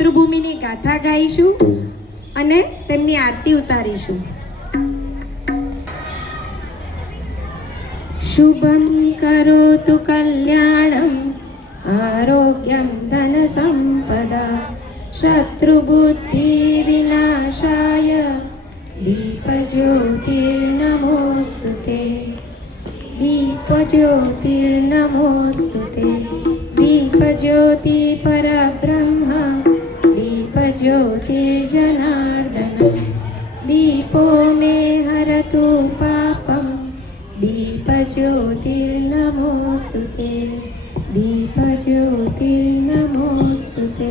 માતૃભૂમિની ગાથા ગાઈશું અને તેમની આરતી ઉતારીશું. શુભમ કરોતુ કલ્યાણમ આરોગ્યમ ધન સંપદા શત્રુબુદ્ધિ વિનાશાય દીપજ્યોતિર્નમોસ્તુતે દીપજ્યોતિર્નમોસ્તુતે दीपज्योति परब्रह्म दीपज्योतिर्जनार्दन दीपो मे हरतु पापं दीपज्योतिर्नमोस्तुते दीपज्योतिर्नमोस्तुते.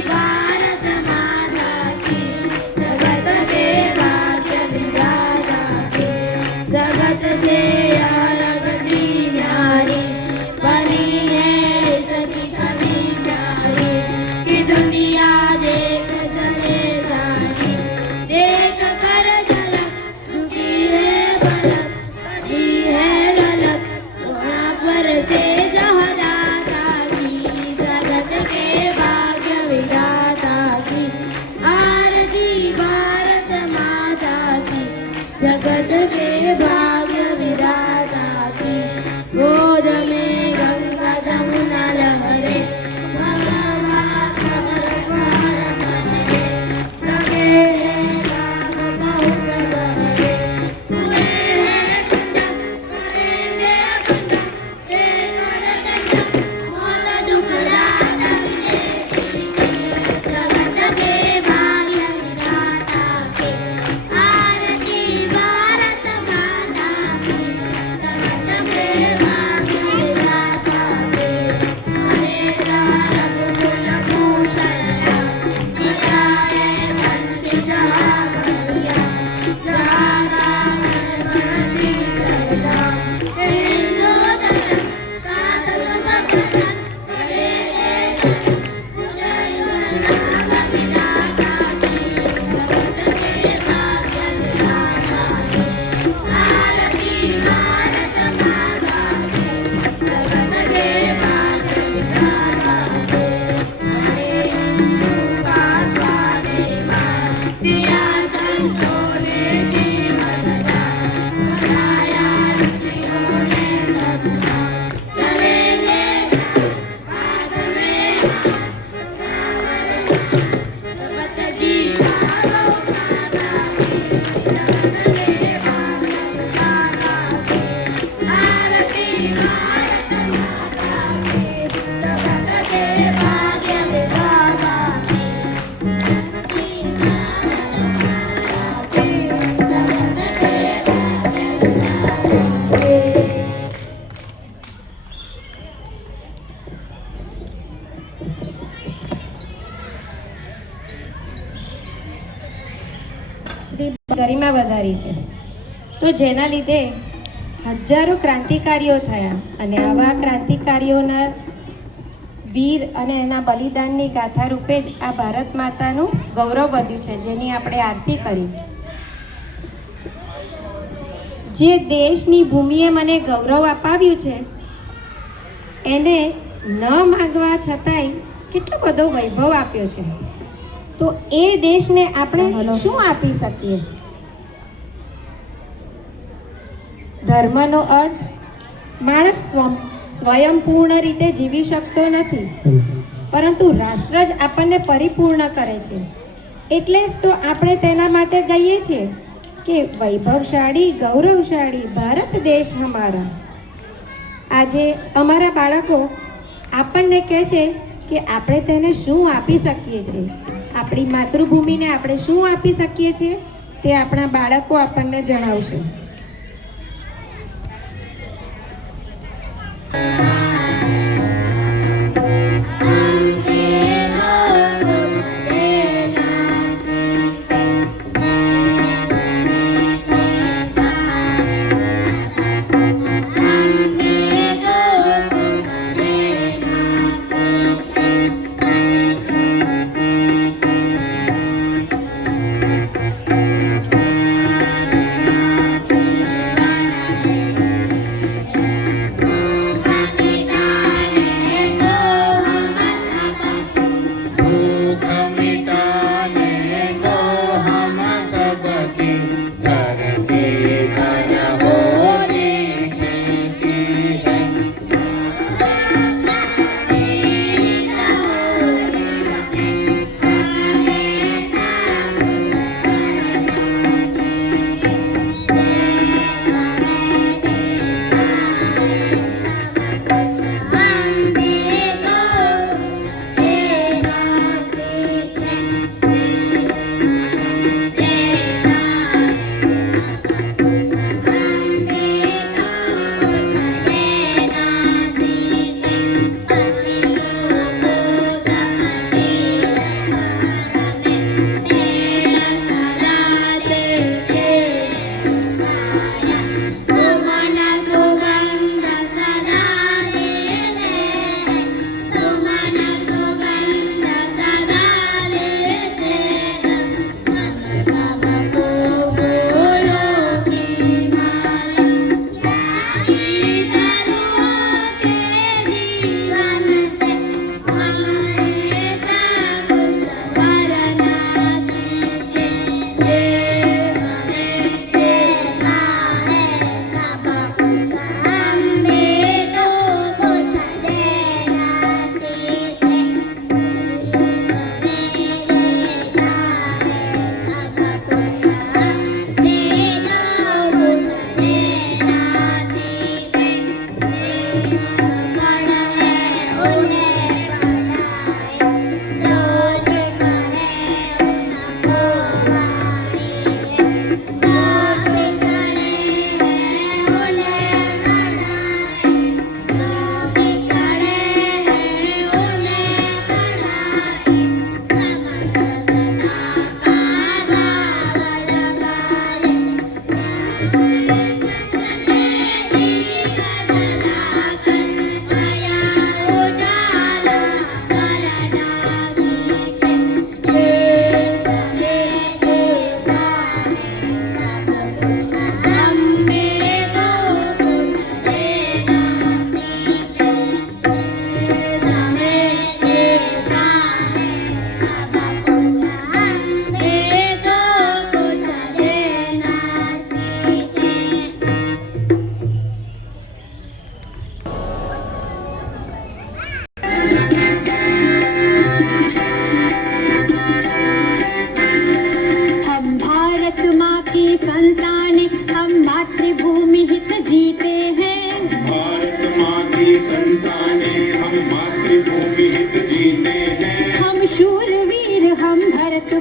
Bye. શ્રી ગરિમા વધારી છે. તો જેના લીધે હજારો ક્રાંતિકારીઓ થયા અને આવા ક્રાંતિકારીઓના વીર અને એના બલિદાનની ગાથા રૂપે જ આ ભારત માતાનું ગૌરવ વધ્યું છે, જેની આપણે આરતી કરી. જે દેશની ભૂમિએ મને ગૌરવ અપાવ્યું છે એને ન માંગવા છતાંય કેટલો બધો વૈભવ આપ્યો છે. તો એ દેશને આપણે શું આપી શકીએ? ધર્મનો અર્થ માણસ સ્વયંપૂર્ણ રીતે જીવી શકતો નથી, પરંતુ રાષ્ટ્ર જ આપણને પરિપૂર્ણ કરે છે. એટલે જ તો આપણે તેના માટે કહીએ છીએ કે વૈભવશાળી ગૌરવશાળી ભારત દેશ હમારા. આજે અમારા બાળકો આપણને કહે છે કે આપણે તેને શું આપી શકીએ છીએ, આપણી માતૃભૂમિને આપણે શું આપી શકીએ છીએ, તે આપણા બાળકો આપણને જણાવશે.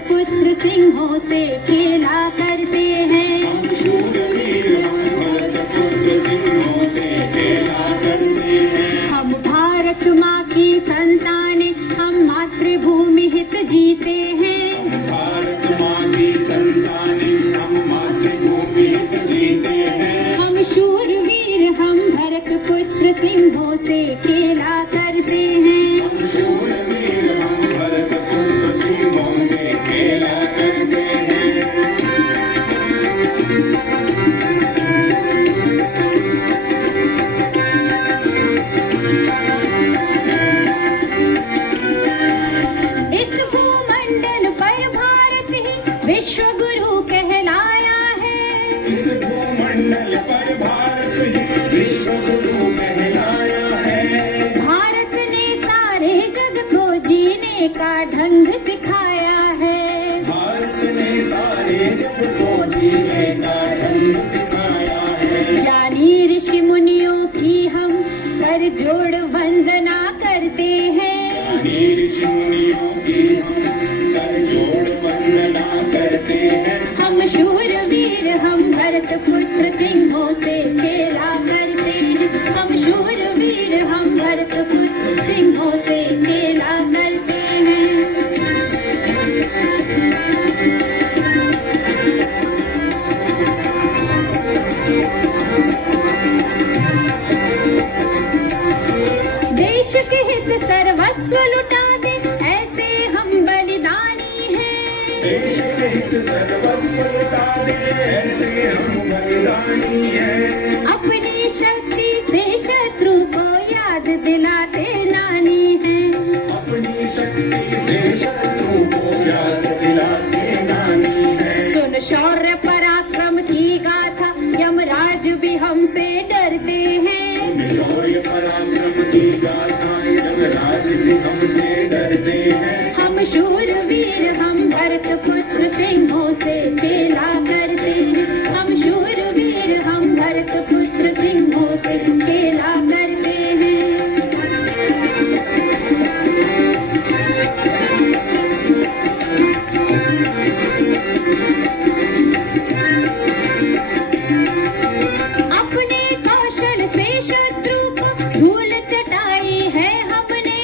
पुत्र सिंहों से खेला करते हैं। हम भारत माँ की संतानें, हम मातृभूमि हित जीते हैं। भारत माँ की संतानें विश्व गुरु कहलाया है। इस भूमंडल पर भारत ही विश्व गुरु कहलाया है। भारत ने सारे जग को जीने का ढंग सिखाया है। भारत ने सारे जग को जीने का ढंग सिखाया है। ज्ञानी ऋषि मुनियों की हम कर जोड़ वंदना करते हैं। ऋषि मुनियों की हम कर जोड़ वंदना करते हैं। हम शूरवीर हम भरत पुत्र सिंहों से खेला करते हैं। हम शूरवीर हम भरत पुत्र सिंहों से खेला करते हैं। देश के हित सर्वस्व लुटा दे ऐसे हम बलिदानी हैं। देश के हित सर्वस्व लुटा दे ऐसे हम बलिदानी हैं। अपनी शक्ति से शत्रु को याद दिलाते नानी हैं। अपनी शक्ति से शत्रु को याद दिलाते नानी हैं। सुन शौर्य पराक्रम की गाथा यमराज भी हमसे डरते हैं। शौर्य पराक्रम की गाथा यमराज भी हमसे डरते हैं। हम शूरवीर हम भरत पुत्र सिंहों से खेला करते हैं। हम शूरवीर हम भरत पुत्र सिंहों से खेला करते हैं। अपने कौशल से शत्रु को धूल चटाई है हमने।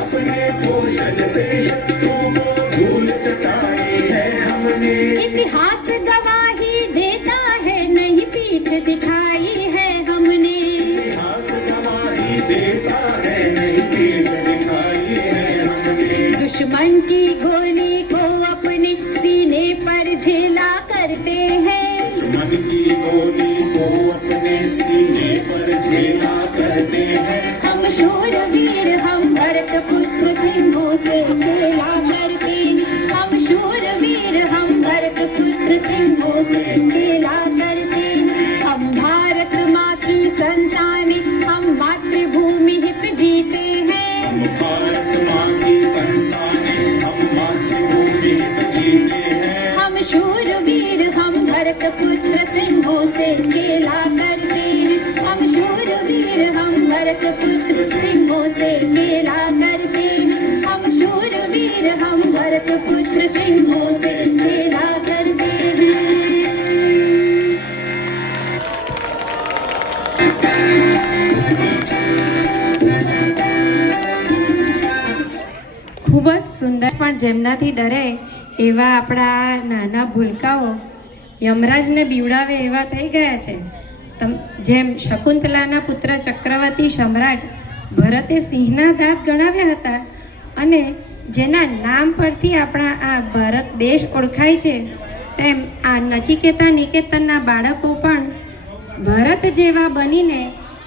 अपने कौशल से शत्रु को धूल चटाई है हमने। इतिहास गवाही देता है नहीं पीठ दिखाई है हमने। इतिहास गवाही देता है नहीं पीठ दिखाई है हमने। दुश्मन की गोली को अपने सीने पर झेला करते हैं। मन की गोली को अपने सीने पर झेला करते हैं। हम शूरवीर हम भरत पुत्र सिंहों से खेला करते हैं। हम शूरवीर हम भरत पुत्र सिंहों से खेला करते हैं। हम भारत माँ की संतानें हम मातृभूमि हित जीते हैं। हम भारत माँ की संतानें हम मातृभूमि हित जीते हैं। हम शूरवीर हम भरत पुत्र सिंहों से खेला करते हैं। हम शूरवीर हम भरत पुत्र सिंहों से खेला करते हैं। हम शूरवीर हम भरत पुत्र सिंहों से खेला करते हैं। ખૂબ જ સુંદર પણ જેમનાથી ડરે એવા આપણા નાના ભૂલકાઓ યમરાજને બીવડાવે એવા થઈ ગયા છે. જેમ શકુંતલાના પુત્ર ચક્રવર્તી સમ્રાટ ભરતે સિંહના દાંત ગણાવ્યા હતા અને જેના નામ પરથી આપણા આ ભારત દેશ ઓળખાય છે તેમ આ નચિકેતા નિકેતનના બાળકો પણ ભરત જેવા બનીને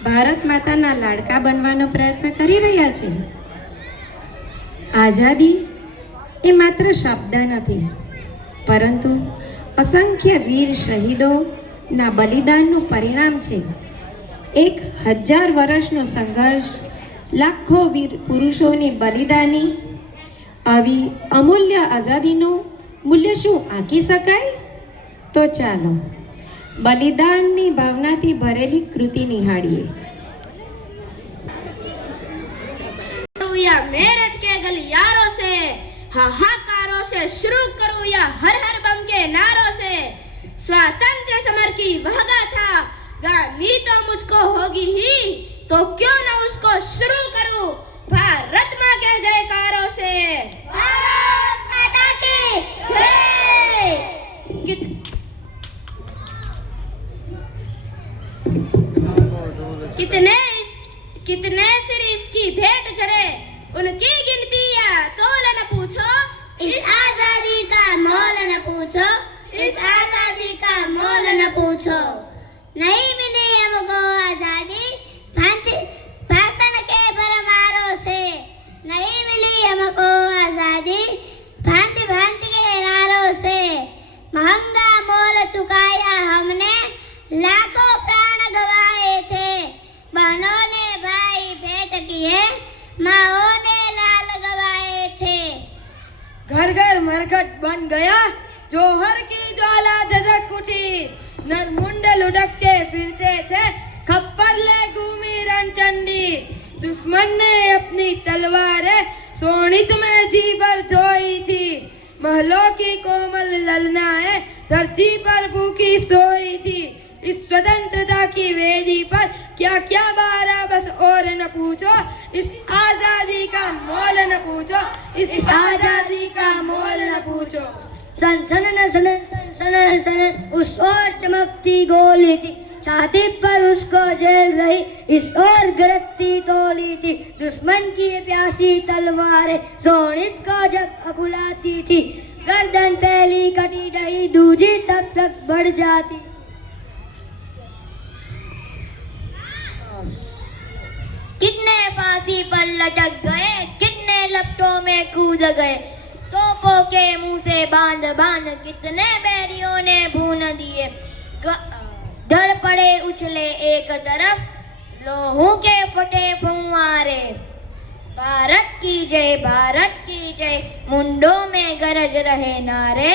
ભારત માતાના લાડકા બનવાનો પ્રયત્ન કરી રહ્યા છે. આઝાદી એ માત્ર શબ્દ નથી પરંતુ અસંખ્ય વીર શહીદોના બલિદાનનું પરિણામ છે. 1000 વર્ષનો સંઘર્ષ, લાખો વીર પુરુષોની બલિદાની, આવી અમૂલ્ય આઝાદીનું મૂલ્ય શું આંકી શકાય? તો ચાલો બલિદાનની ભાવનાથી ભરેલી કૃતિ નિહાળીએ. या मेरठ के गलियारों से हाहाकारों से शुरू करूं या हर हर बम के नारों से, स्वातंत्र समर की वह गाथा गानी तो मुझको होगी ही, तो क्यों न उसको शुरू करूं भारत माँ के जयकारों से। भारत माता की जय। कितने सिर इसकी भेंट चढ़े, उनकी गिनती या तोल न पूछो, इस आजादी का मोल न पूछो, इस आजादी का मोल न पूछो। नहीं मिली हमको आजादी भाषण के भरमारों से, नहीं मिली हमको आजादी भांति भांति के नारों से। घर घर मरघट बन गया, जौहर की ज्वाला धधक उठी। नरमुंड लुढ़कते फिरते थे, खप्पर ले घूमी रणचंडी। दुश्मन ने अपनी तलवारें सोनित में जी भर धोई थी। महलों की कोमल ललनाएं धरती पर भूखी सोई थी। इस स्वतंत्रता की वेदी पर क्या क्या बारा बस और न पूछो, इस आजादी का मोल न पूछो, इस आजादी का मोल न पूछो। सन सन न सन सन सन उस ओर चमकती गोली थी, छाती पर उसको जेल रही, इस ओर गरजती टोली थी। दुश्मन की प्यासी तलवारें सोनित को जब अकुलाती थी, गर्दन पहली कटी रही, दूजी तब तक बढ़ जाती। कितने फांसी पर लटक गए, कितने लपटों में कूद गए। तोपों के मुंह से बांध बांध कितने बैरियों ने भून दिए। डर पड़े उछले एक तरफ, लोहू के फटे फुंवारे। भारत की जय मुंडों में गरज रहे नारे।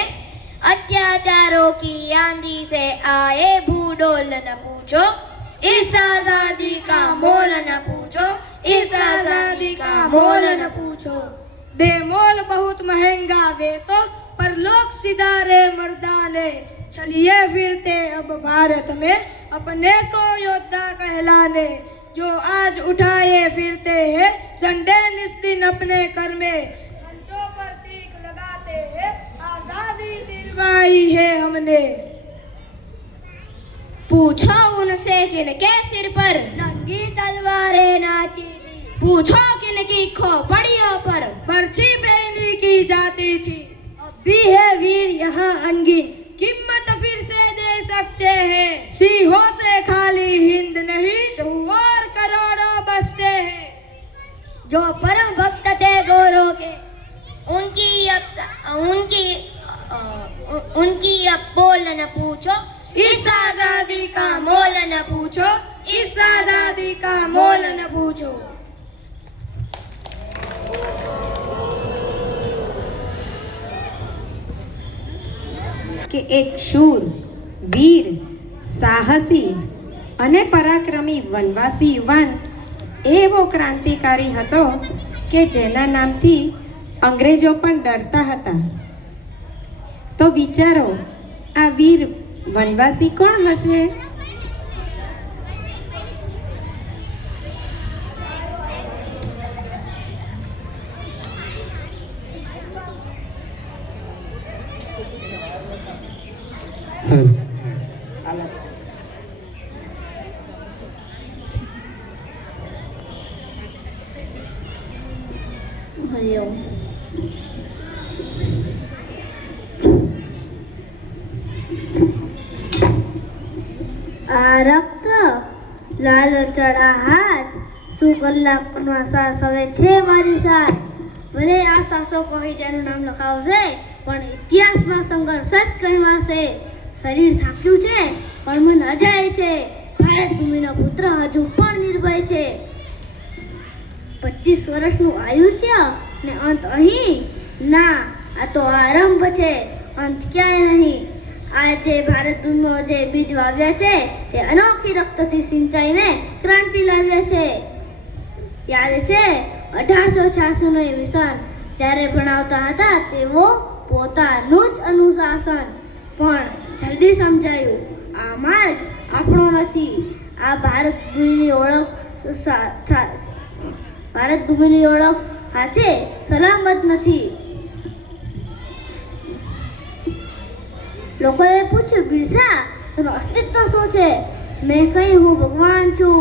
अत्याचारों की आंधी से आए भूडोल न पूछो, इस आजादी का मोल न पूछो, इस आजादी का मोल न पूछो। दे मोल बहुत महंगा वे तो, पर लोग सिधारे मर्दाने। चलिए फिरते अब भारत में अपने को योद्धा कहलाने। जो आज उठाए फिरते हैं झंडे निस्दिन अपने कर में, मंचों पर चीख लगाते हैं आजादी दिलवाई है हमने। पूछो उनसे किनके सिर पर नंगी तलवारें नाची थी, पूछो किनकी खोपड़ियों पर बर्छी पहनी की जाती थी। अब भी है वीर यहाँ अनगिन, कीमत फिर से दे सकते हैं। सिंहों से खाली हिंद नहीं, चौहार करोड़ों बसते हैं। जो परम भक्त थे गोरों के, उनकी अब बोल न पूछो, इस आजादी का मोल न पूछो, इस आजादी का मोल न पूछो। કે એક શૂર વીર સાહસી અને પરાક્રમી વનવાસી યુવાન એવો ક્રાંતિકારી હતો કે જેના નામથી અંગ્રેજો પણ ડરતા હતા. તો વિચારો આ વીર વનવાસી કોણ હશે? આ રક્ત લાલ ચડા હાથ, શું કલાકનો સાસ હવે છે મારી સાથ. ભલે આ શાસકો જેનું નામ લખાવશે, પણ ઇતિહાસમાં સંઘર્ષ જ કહેવાશે. શરીર થાક્યું છે પણ મન અજાય છે, ભારત ભૂમિનો પુત્ર હજુ પણ નિર્ભય છે. 25 વર્ષનું આયુષ્ય ને અંત અહીં ના, આ તો આરંભ છે, અંત ક્યાંય નહીં. આજે ભારત ભૂમિમાં જે બીજ વાવ્યા છે તે અનોખી રક્તથી સિંચાઈને ક્રાંતિ લાવ્યા છે. યાદ છે 1886નું એ વિસન, જ્યારે ભણાવતા હતા તેઓ પોતાનું જ અનુશાસન. પણ જલ્દી સમજાયું આ માર્ગ આપણો નથી. આ ભારત ભૂમિની ઓળખ હાથે સલામત નથી. લોકોએ પૂછ્યું, બિરસા તેનું અસ્તિત્વ શું છે? મેં કહ્યું, હું ભગવાન છું,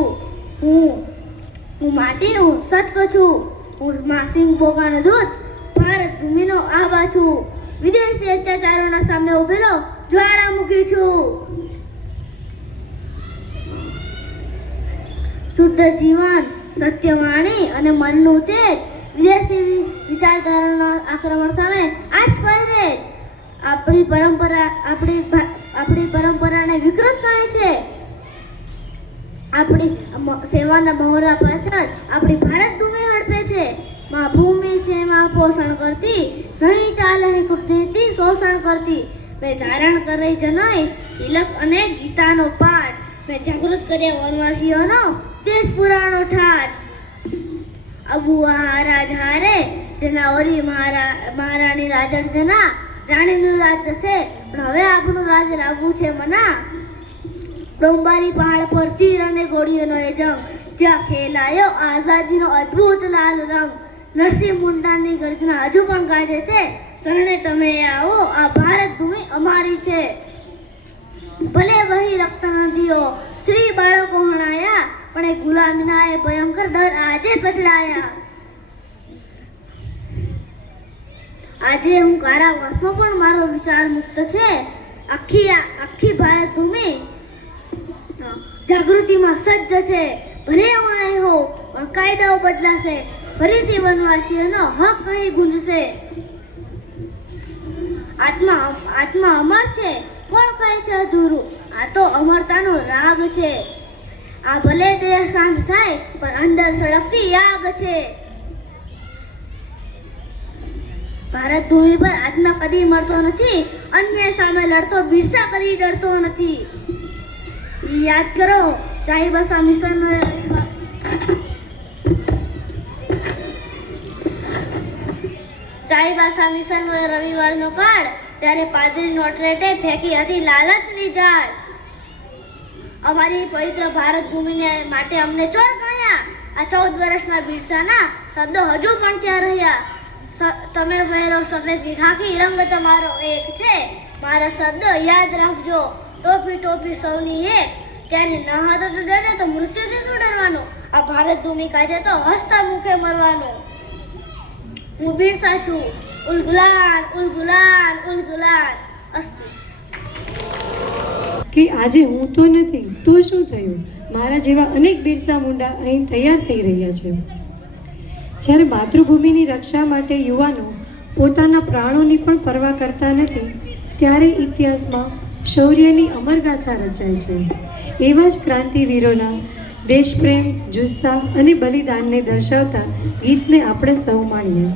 હું માટીનું સત્વ છું, હું માસિંગ ભોગાનો દૂત, ભારત ભૂમિનો આબા છું, વિદેશી અત્યાચારોના સામે ઉભેલો જ્વાળામુખી છું. શુદ્ધ જીવન, સત્યવાણી અને મનનું તેજ વિદેશી વિચારધારાના આક્રમણ સામે આજ પહેરે જ. આપણી પરંપરાને વિકૃત કહે છે. આપણી સેવાના મહોરા પાછળ આપણી ભારત ભૂમિ હડપે છે. માં ભૂમિ છે માં પોષણ કરતી, નહીં ચાલે કૂટનીતિ શોષણ કરતી. મેં ધારણ કરે જનોય તિલક અને ગીતાનો પાઠ, મેં જાગૃત કર્યા વનવાસીઓનો તેજ પુરાણો ઠાઠ. અબુ હારા ઝારે જેના ઓરી મહારાણી રાજડ જેના રાણીનું રાજ થશે, પણ હવે આપણું રાજ લાવવું છે મના. ડોંબારી પહાડ પર તીર અને ગોળીઓનો એ જંગ, જ્યાં ખેલાયો આઝાદીનો અદ્ભુત લાલ રંગ. નરસિંહ મુંડાની ગર્જના હજુ પણ ગાજે છે, શરણે તમે આવો આ ભારત ભૂમિ અમારી છે. ભલે વહી રક્ત નદીઓ શ્રી બાળકો હણાયા, પણ એ ગુલામીના એ ભયંકર ડર આજે કચડાયા. આજે હું કારાવાસમાં પણ મારો વિચાર મુક્ત છે. આખી ભારત ભૂમિ જાગૃતિમાં સજ્જ છે. ભલે હું નહીં હોઉં પણ કાયદાઓ બદલાશે, ફરીથી વનવાસીઓનો હક અહીં ગુંજશે. આત્મા અમર છે, કોણ કહે છે અધૂરું? આ તો અમરતાનો રાગ છે. આ ભલે દેહ શાંત થાય, પણ અંદર સળગતી યાગ છે. ભારત ભૂમિ પર આત્મા કદી મરતો નથી, અન્ય સામે લડતો બિરસા કદી ડરતો નથી. યાદ કરો ચાઈબાસા મિશનનો રવિવારનો કાળ, ત્યારે પાદરી નોટરેટે ફેંકી હતી લાલચની ઝાડ. અમારી પવિત્ર ભારત ભૂમિને માટે અમને ચોર ગણ્યા. આ 14 વર્ષના બિરસાના શબ્દો હજુ પણ ત્યાં રહ્યા. તમે પહેરો સફેદ ખાખી રંગ તમારો એક છે, મારા શબ્દો યાદ રાખજો. ટોપી સૌની એક, ત્યારે ન હતો તો ડરે તો મૃત્યુથી શું ડરવાનું? આ ભારત ભૂમિ કાજે તો હસતા મુખે મરવાનું. હું બિરસા છું, ઉલ ગુલાન ઉલ ગુલાન ઉલ ગુલાન. અસ્તુ. કે આજે હું તો નથી તો શું થયું? મારા જેવા અનેક બિરસા મુંડા અહીં તૈયાર થઈ રહ્યા છે. જ્યારે માતૃભૂમિની રક્ષા માટે યુવાનો પોતાના પ્રાણોની પણ પરવા કરતા નથી, ત્યારે ઇતિહાસમાં શૌર્યની અમરગાથા રચાય છે. એવા જ ક્રાંતિવીરોના દેશપ્રેમ, જુસ્સા અને બલિદાનને દર્શાવતા ગીતને આપણે સૌ માણીએ.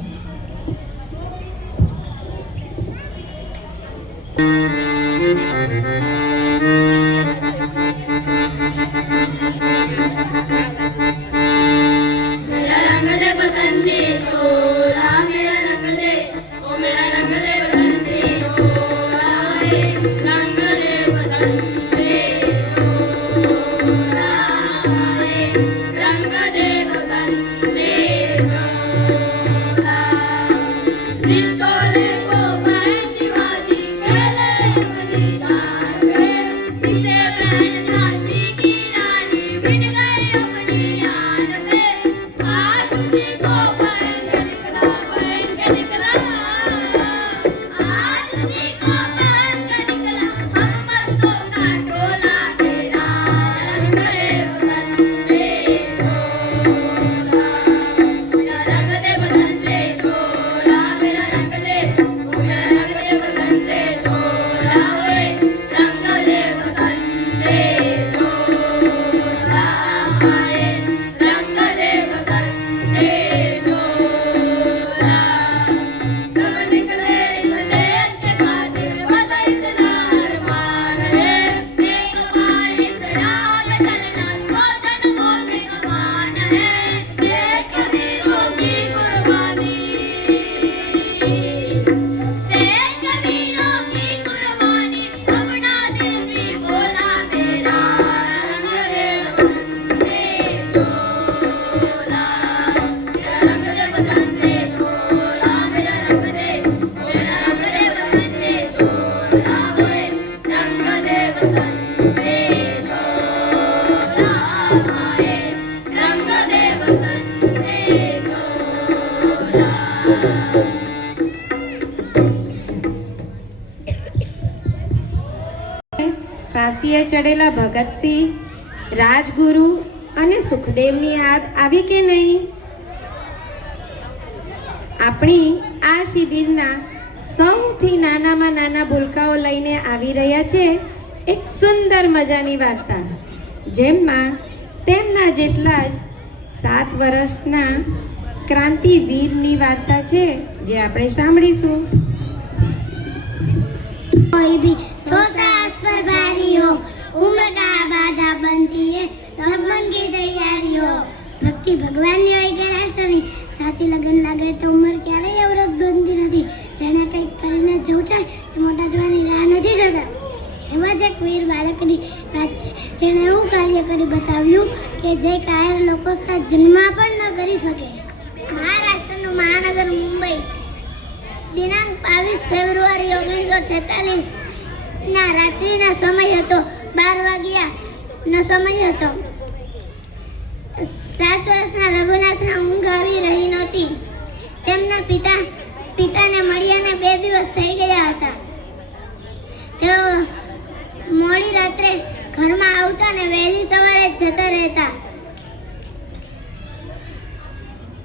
ફાંસીએ ચડેલા ભગતસિંહ, રાજગુરુ અને સુખદેવની યાદ આવી કે નહીં? આપણી આ શિબિરના સૌથી નાનામાં નાના ભૂલકાઓ લઈને આવી રહ્યા છે એક સુંદર મજાની વાર્તા, જેમાં તેમના જેટલા જ 7 વર્ષના ક્રાંતિવીરની વાર્તા છે જે આપણે સાંભળીશું. कोई भी सौ सास पर भारी हो, उम्र का बाधा बनती है सब मन की तैयारी हो. ભક્તિ ભગવાનની હોય કે રાષ્ટ્રની, સાચી લગન લાગે તો ઉંમર ક્યારેય અવરત બનતી નથી. જેણે કંઈક કરીને જવું છે તે મોટા થવાની રાહ નથી જોતા. એવા જ એક વીર બાળકની વાત છે જેણે એવું કાર્ય કરી બતાવ્યું કે જે કાયર લોકો સાથ જન્મમાં પણ ન કરી શકે. મહારાષ્ટ્રનું મહાનગર મુંબઈ દિનાંક 22 ફેબ્રુઆરી 1946 ના રાત્રિના સમય હતો. 12 વાગ્યાનો સમય હતો. 7 વર્ષના રઘુનાથને ઊંઘ આવી રહી નહોતી. તેમના પિતાને મળ્યાને 2 દિવસ થઈ ગયા હતા. તેઓ મોડી રાત્રે ઘરમાં આવતા ને વહેલી સવારે જતા રહેતા.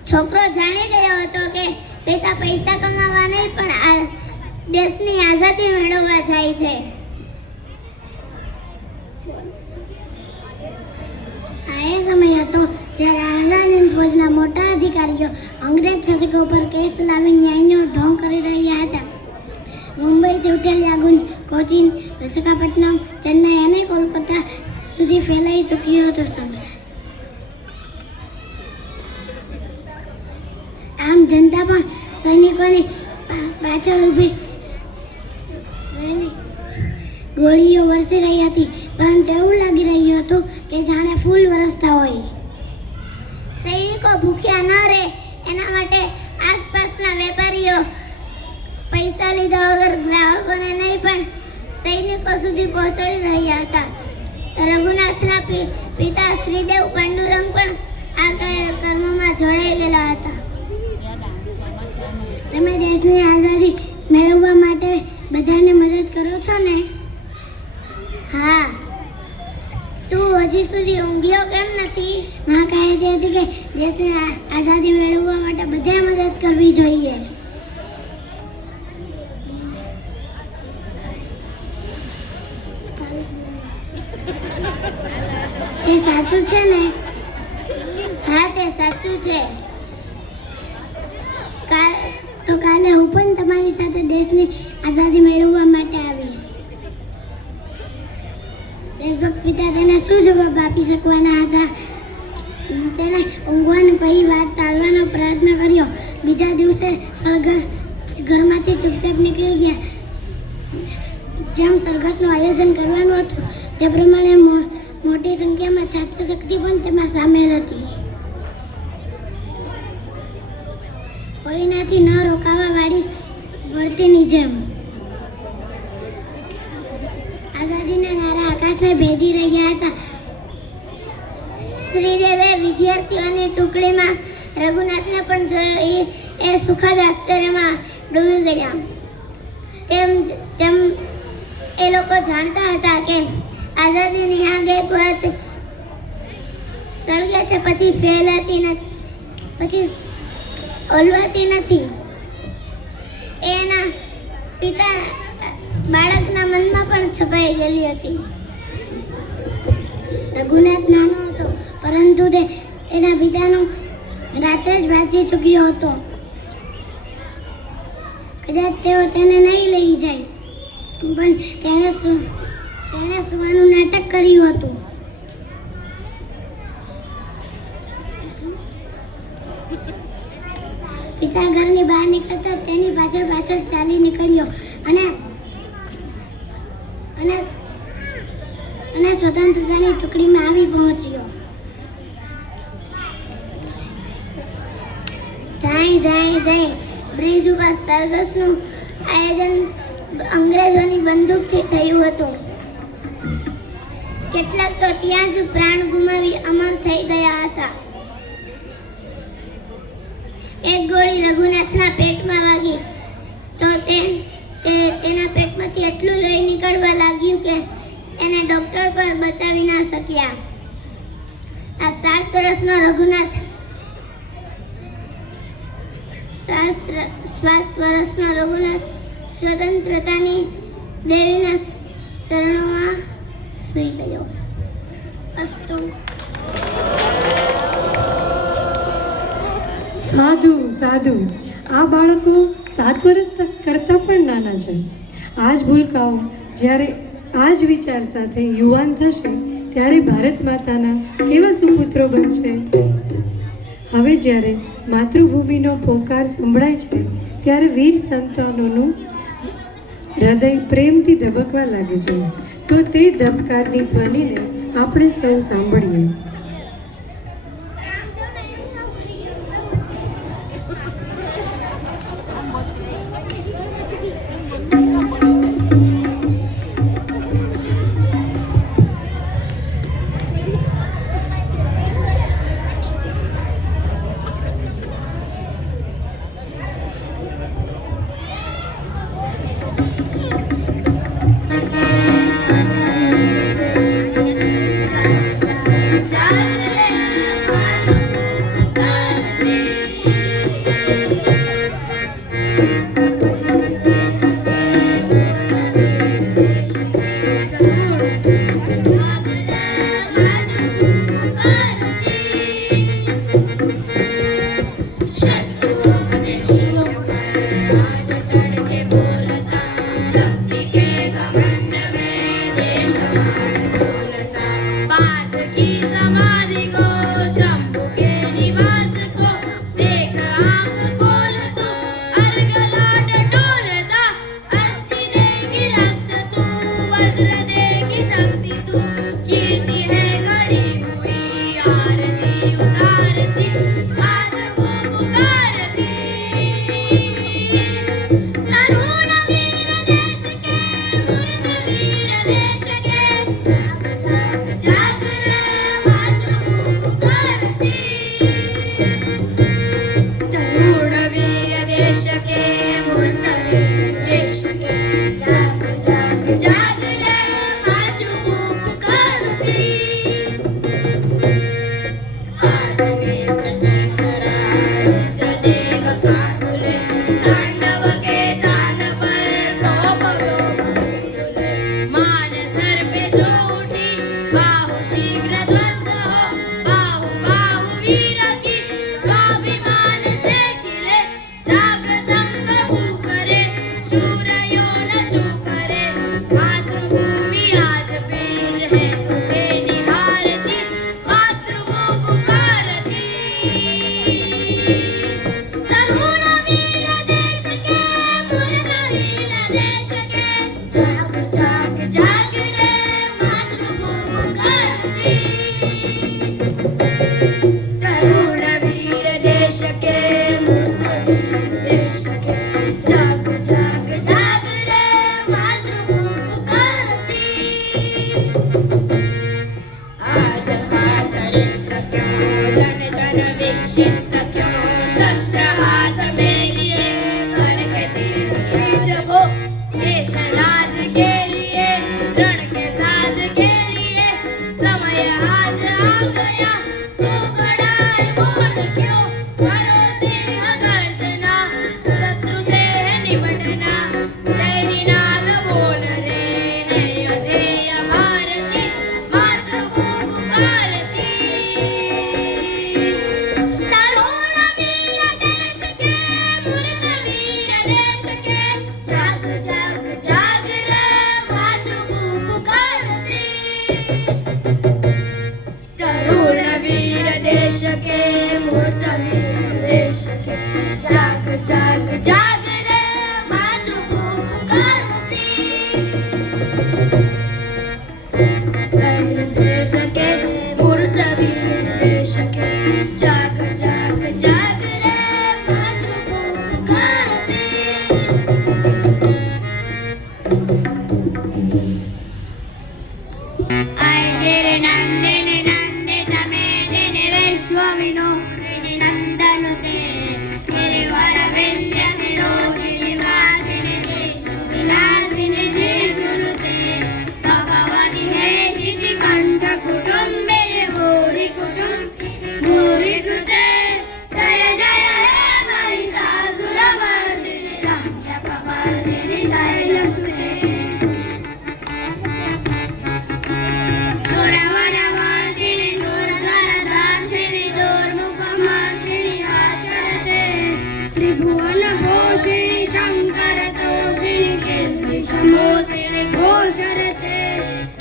છોકરો જાણી ગયો હતો કે પિતા પૈસા કમાવા નહીં પણ આ દેશની આઝાદી મેળવવા જાય છે. આ એ સમય હતો જ્યારે આઝાદી ફૌજના મોટા અધિકારીઓ અંગ્રેજ શાસકો પર કેસ લાવી ન્યાયનો ઢોંગ કરી રહ્યા હતા. મુંબઈથી ઉઠેલી આগুન કોચીન, વિશાખાપટ્ટનમ, ચેન્નઈ અને કોલકાતા સુધી ફેલાઈ ચૂક્યો હતો. સંગ્રામ આમ જનતા પણ સૈનિકોની પાછળ ઊભી ગોળીઓ વરસી રહી હતી, પરંતુ એવું લાગી રહ્યું હતું કે જાણે ફૂલ વરસતા હોય. સૈનિકો ભૂખ્યા ન રહે એના માટે આસપાસના વેપારીઓ પૈસા લીધા વગર ગ્રાહકોને નહીં પણ સૈનિકો સુધી પહોંચાડી રહ્યા હતા. રઘુનાથના પિતા શ્રીદેવ પાંડુરંગ પણ આ કાર્યક્રમમાં જોડાઈ ગયેલા હતા. તમે દેશની આઝાદી મેળવવા માટે બધાને મદદ કરો છો ને? હા. તું હજી સુધી ઊંઘ્યો કેમ નથી? માં કહેતી હતી કે દેશની આઝાદી મેળવવા માટે બધે મદદ કરવી જોઈએ. એ સાચું છે ને? હા, તે સાચું છે. તો કાલે હું પણ તમારી સાથે દેશની આઝાદી મેળવવા માટે આવીશ. દેશભક્ત પિતા તેને શું જવાબ આપી શકવાના હતા? તેને ઊંઘવાનું કહી વાત ટાળવાનો પ્રયત્ન કર્યો. બીજા દિવસે ઘરમાંથી ચૂપચાપ નીકળી ગયા. જેમ સરઘસનું આયોજન કરવાનું હતું તે પ્રમાણે મોટી સંખ્યામાં છાત્ર શક્તિ પણ તેમાં સામેલ હતી. કોઈનાથી ન રોકાવા વાળી ભરતીની જેમ આઝાદીના નારા આકાશને ભેદી રહ્યા હતા. શ્રીદેવે વિદ્યાર્થીઓની ટુકડીમાં રઘુનાથને પણ જોયો. એ સુખદ આશ્ચર્યમાં ડૂબી ગયા. તેમ એ લોકો જાણતા હતા કે આઝાદીની આગ એક વાત સળગે છે પછી ફેલાતી નથી, પછી ઓલવાતી નથી. એના પિતા બાળકના મનમાં પણ છપાઈ ગયેલી હતી. રઘુનાથ નાનો હતો પરંતુ તે એના પિતાનું રાત્રે જ વાંચી ચૂક્યો હતો. કદાચ તેઓ તેને નહીં લઈ જાય પણ તેણે સુવાનું નાટક કર્યું હતું. પિતા ઘરની બહાર નીકળતા તેની પાછળ ચાલી નીકળ્યો અને સ્વતંત્રતાની ટુકડીમાં આવી પહોંચ્યો. ધાઈ બ્રિજ ઉપર સરઘસનું આયોજન અંગ્રેજોની બંદૂકથી થયું હતું. કેટલાક તો ત્યાં જ પ્રાણ ગુમાવી અમર થઈ ગયા હતા. એક ગોળી રઘુનાથના પેટમાં વાગી તો તેના પેટમાંથી એટલું લોહી નીકળવા લાગ્યું કે એને ડોક્ટર પર બચાવી ના શક્યા. આ 7 વર્ષનો રઘુનાથ 7 વર્ષનો રઘુનાથ સ્વતંત્રતાની દેવીના ચરણોમાં સૂઈ ગયો. અસ્તુ. સાધુ સાધુ, આ બાળકો 7 વર્ષ કરતાં પણ નાના છે. આ જ ભૂલકાઓ જ્યારે આ જ વિચાર સાથે યુવાન થશે ત્યારે ભારત માતાના કેવા સુપુત્રો બનશે. હવે જ્યારે માતૃભૂમિનો પોકાર સંભળાય છે ત્યારે વીર સંતાનોનું હૃદય પ્રેમથી ધબકવા લાગે છે. તો તે ધબકારની ધ્વનિને આપણે સૌ સાંભળીએ. જય ब्रह्मोसिनि घोषरते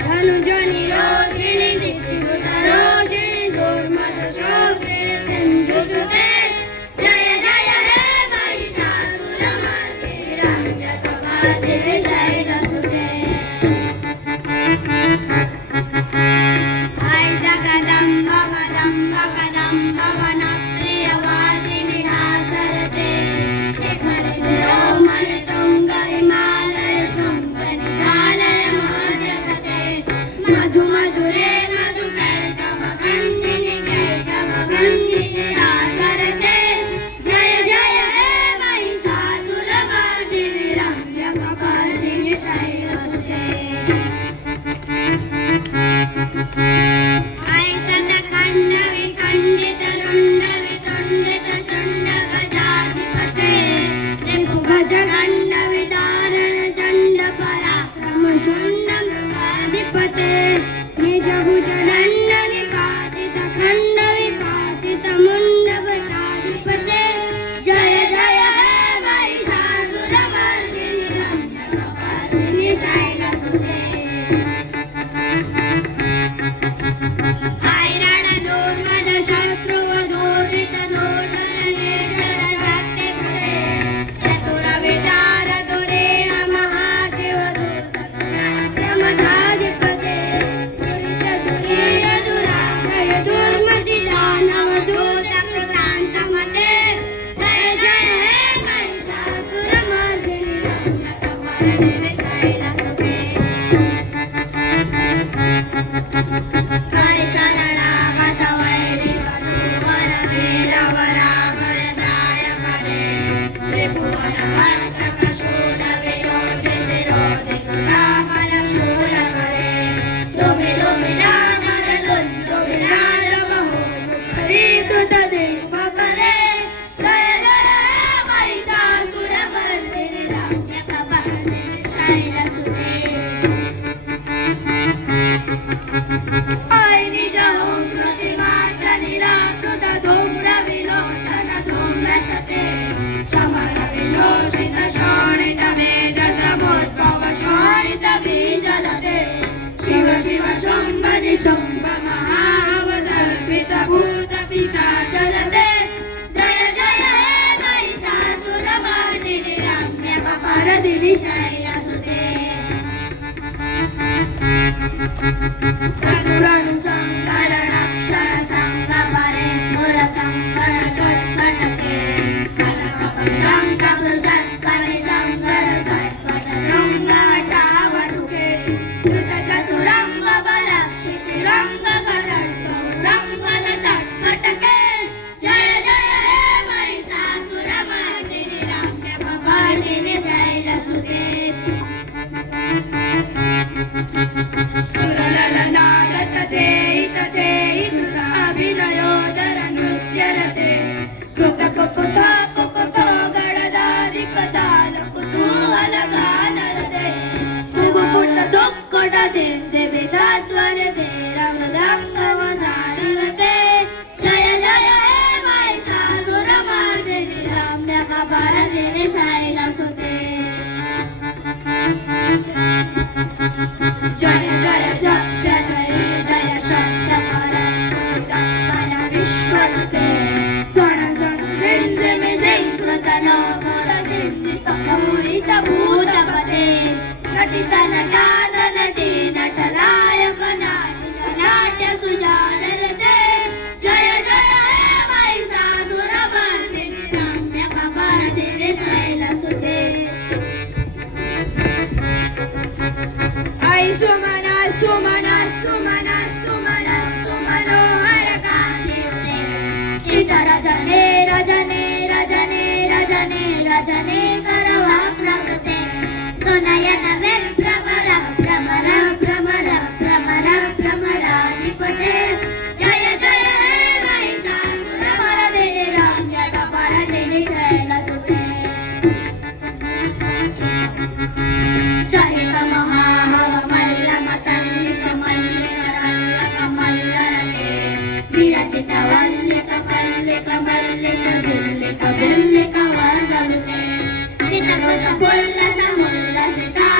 धनुजनि रोषिणि दीप्तिसुतरोषिणि दुर्मदशोषिणि सिन्धुसुते जय जय हे महिषासुरमर्दिनि रम्यकपर्दिनि शैलसुते ऐ जगदम्ब मदम्ब कदम्ब वनप्रियवासिनि हासरते शिखर शिरोमणि तुङ्ग हिमालय शृङ्गनिधालय महाजगते मधु मधुरे मधुकैटभगन्धिनि कैटभगन्धिनि हासरते जय जय हे महिषासुरमर्दिनि रम्यकपर्दिनि शैलसुते ऐषदखण्ड विखण्डित रुण्ड वितुण्डित शृण्ड गजाधिपते रिपुगज गण्ड विदारण चण्ड पराक्रम शुण्ड मृगाधिपते निज भुज दण्ड निपातित खण्ड विपातित मुण्ड भटाधिपते जय जय हे महिषासुरमर्दिनि रम्यकपर्दिनि शैलसुते ऐरण दूर्मद शत्रुवधूर्जित दूर्धरनेतर शक्तिपते चतुर विचार दुरेण महाशिवदूतप्रमथाधिपते दुरित दुरीय दुराशय दुर्मति दानव दूत कृतान्तमते जय जय हे महिषासुरमर्दिनि रम्यकपर्दिनि शैलसुते हरि शरणागत वैरि वधूवर वीर वराभयदायक रे त्रिभुवन मस्तक शूल विरोधि शिरोधि कृतामल शूल करे तुमि तुमि नामल तुमि नाद महोपरीकृत देव करे जय जय हे महिषासुरमर्दिनि रम्यकपर्दिनि शैलसुते ऐ निजहों प्रतिमात्र निराकृत धूम्र विलोचन धूम्रशते समर विशोषित शोणित मेघ समुद्भव शोणित बीजलते शिव शिव शुम्भ निशुम्भ महावदर्पित भूत पिशाचरते जय जय हे महिषासुरमर्दिनि रम्यकपर्दिनि शैलसुते धनुरनुसंकरण क्षण संग परे स्फुरतं गणगणगणके कनकशंख कृशत्करि शंकर सत्पट शृंगवटावटुके धृतचतुरंग बलक्षितिरंग गणटौरंगन तट्कटके जय जय हे महिषासुरमर्दिनि रम्यकपर्दिनि शैलसुते सुरललनादत तेहि तथेहि कृताभिनयोदर नृत्यरते कृतकुकुथो कुकुथो गडदाधिकताल कुतूहल गानरते कुकुकुट दुक्कुट देन्दे विधाध्वरते रमृदङ्गवनानिरते जय जय हे महिषासुरमर्दिनि रम्यकपर्दिनि शैलसुते जय जय जप्य जय जय शब्द परस्फुटितङ्गन विश्वनुते सण सण सिंह कृत नोमुर सिंचित मोहित भूतपते नटित नटान नटी नटनायक नाटिक नाट्य सुजानरते जय जय हे महिषासुरमर्दिनि रम्यकपर्दिनि शैलसुते ऐ सुमना सुमना सुमना सुमना सुमनोहर कान्तियुते शीतरजने रजने रजने रजने रजने करवक्त्रकृते सुनयन विभ्रमर भ्रमर भ्रमर भ्रमर भ्रमराधिपते जय जय हे महिषासुरमर्दिनि रम्यकपर्दिनि शैलसुते सहित महाहव मल्लम तल्लिक मल्लिक मल्लरते विरचित वल्लिक पल्लिक मल्लिक झिल्लिक बिल्लिक वर्गरुते सितकृत फुल्लस मुल्लसिता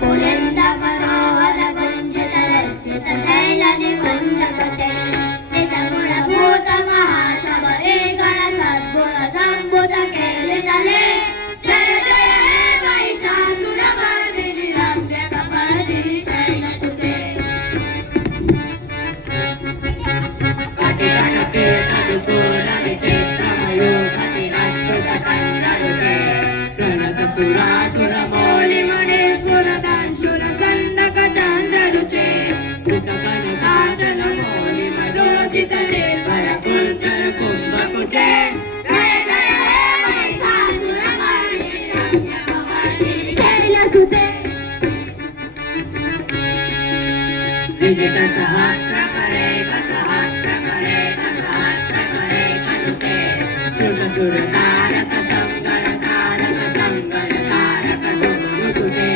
पुलिन्द मनोहर गुञ्जित लज्जित शैल निकुञ्जपते निजगुणभूत महाशबरे गण सद्गुण सम्भुत केलितले जय जय हे महिषासुरमर्दिनि रम्यकपर्दिनि शैलसुते विजित सहस्र करे सहस्र करे सहस्र करे कनुते सुर सुर तारक संगर तारक सुर सुते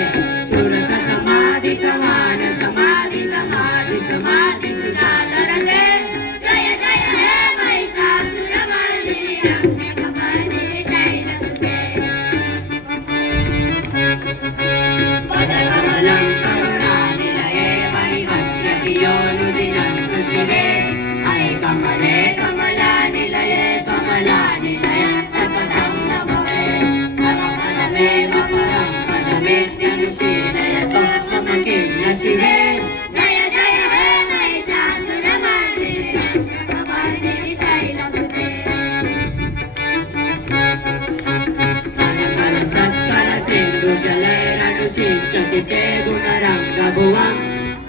सुरत समाधि समान समाधि समाधि समाधि सुजातरते जय जय हे महिषासुरमर्दिनि रम्यकपर्दिनि शैलसुते पदकमलं करुणानिलये परिहस्यति योनुदिनं सुशिवे अये कमले कमलानिलये कमलानिलये सततं न भवेत् पदमेव परं पदमेत्यनुशीलयतो मम किं न शिवे जय जय हे महिषासुरमर्दिनि रम्यकपर्दिनि शैलसुते कनकल सत्कल सिन्धुजलैरनुषिञ्चति ते गुणरङ्गभुवम्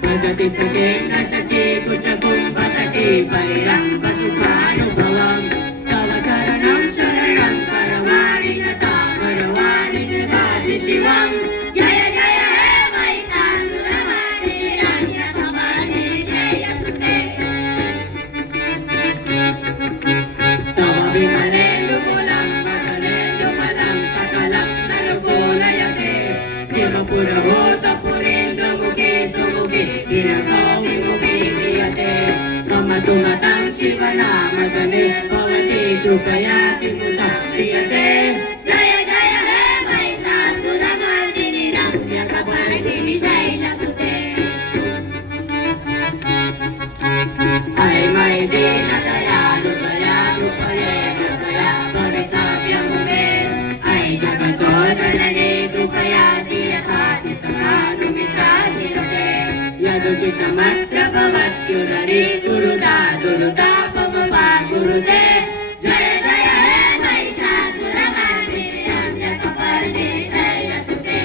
भजति सखेन्द्र शची कुचकुम्भतटी परिरम्भसुखानुभवम् तव चरणं शरणं करवाणि नतामरवाणि निवासि शिवम् जय जय हे महिषासुरमर्दिनि रम्यकपर्दिनि शैलसुते तव विमलेन्दुकुलं वदनेन्दुमलं सकलं ननुकूलयते किमपुरभूतपुरेन्दुमुखे सुमुखे गिरसौविमुखे क्रियते मम तु मतं शिवनामदने भवति कृपया किमुतं क्रियते जय जय हे महिषासुरमर्दिनि रम्यकपर्दिनि शैलसुते अये मयि दीनदयालु दयालु पये कृपया भवितव्यमुमे अये जगतो जननी कृपया यथासि तथानुमितासि रते यदुचितमत्र भवत्युररी कुरुता दुरुतापमपा कुरुते जय जय हे महिषासुरमर्दिनि रम्यकपर्दिनि शैलसुते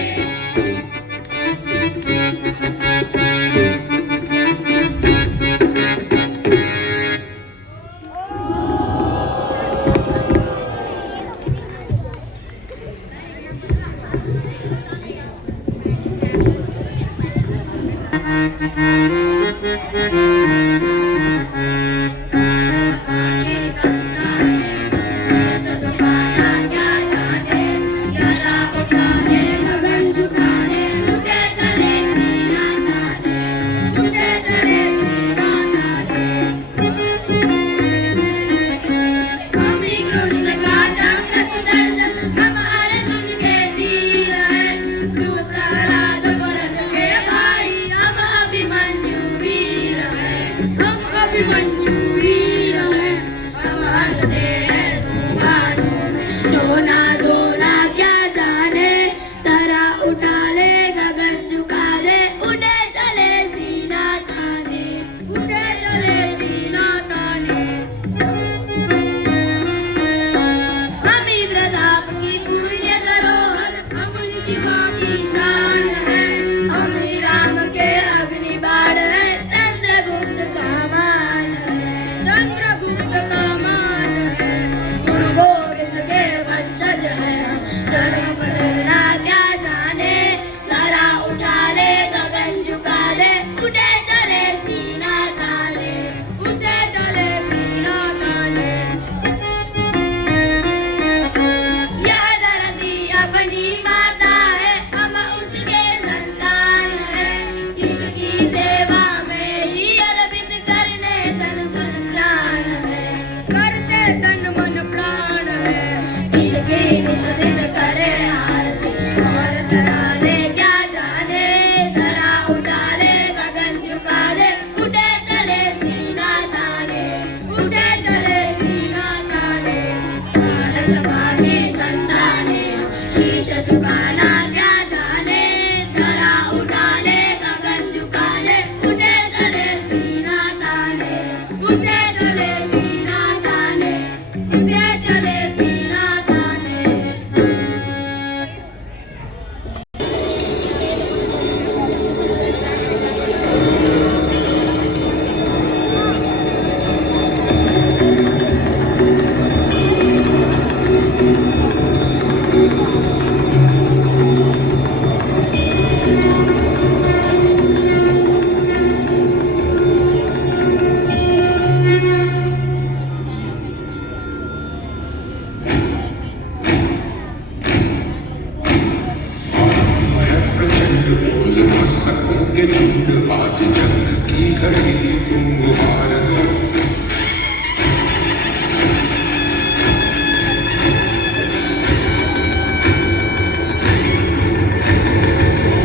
घड़ी की तुम गुहार दो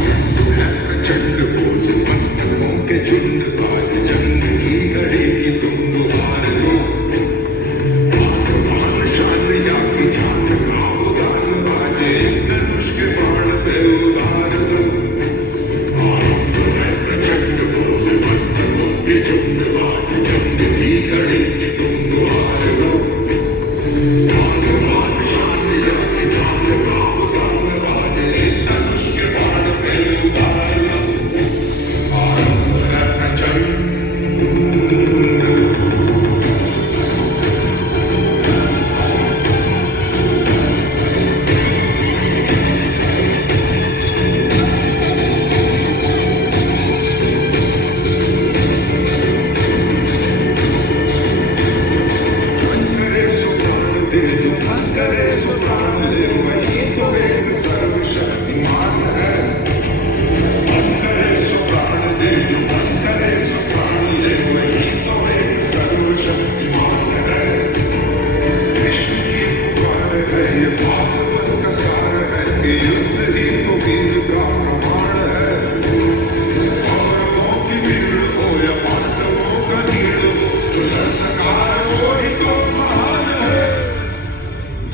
चंड बोल मस्तकों के झुंड आज जंग की घड़ी की तुम गुहार दो आगवान शान या की झांक गाओ दान बाजे धनुष के बाण पे उतार दो चंड बोल मस्तकों के झुंड आज जंग की घड़ी की तुम गुहार दो आगवान शान या की झांक गाओ दान बाजे धनुष के बाण पे उतार दो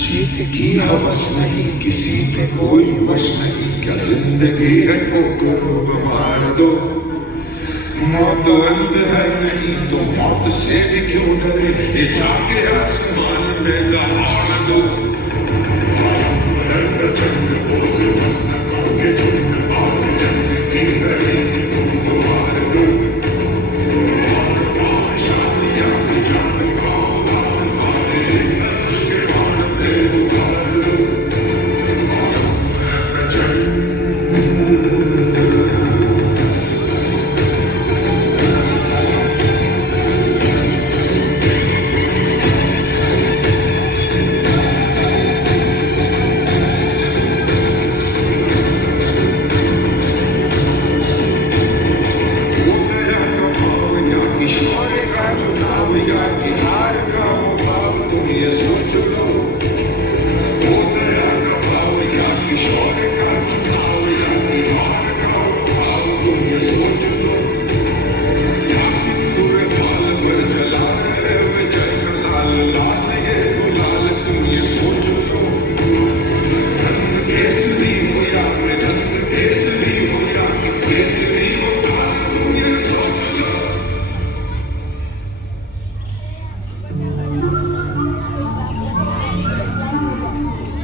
जीत की हवस नहीं किसी पे कोई वश नहीं क्या जिंदगी है ठोकर मार दो मौत अंत है नहीं तो मौत से भी क्यों डरे ये जाके आसमान में दहाड़ दो चंद बोल मस्तकों के झुंड आज जंग की घड़ी की तुम गुहार दो शादियां की जान गाओ दान बाजे धनुष के बाण पे उतार दो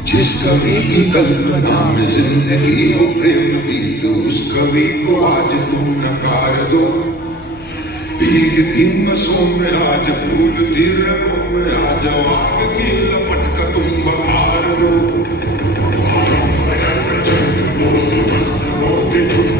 जिस कवि की कल्पना में जिंदगी हो प्रेम दी तो उस कवि को आज तुम नकार दो भीगती मसों में आज फूल रंगों में आज आग की लपट का तुम बहार दो चंड बोल मस्तकों के झुंड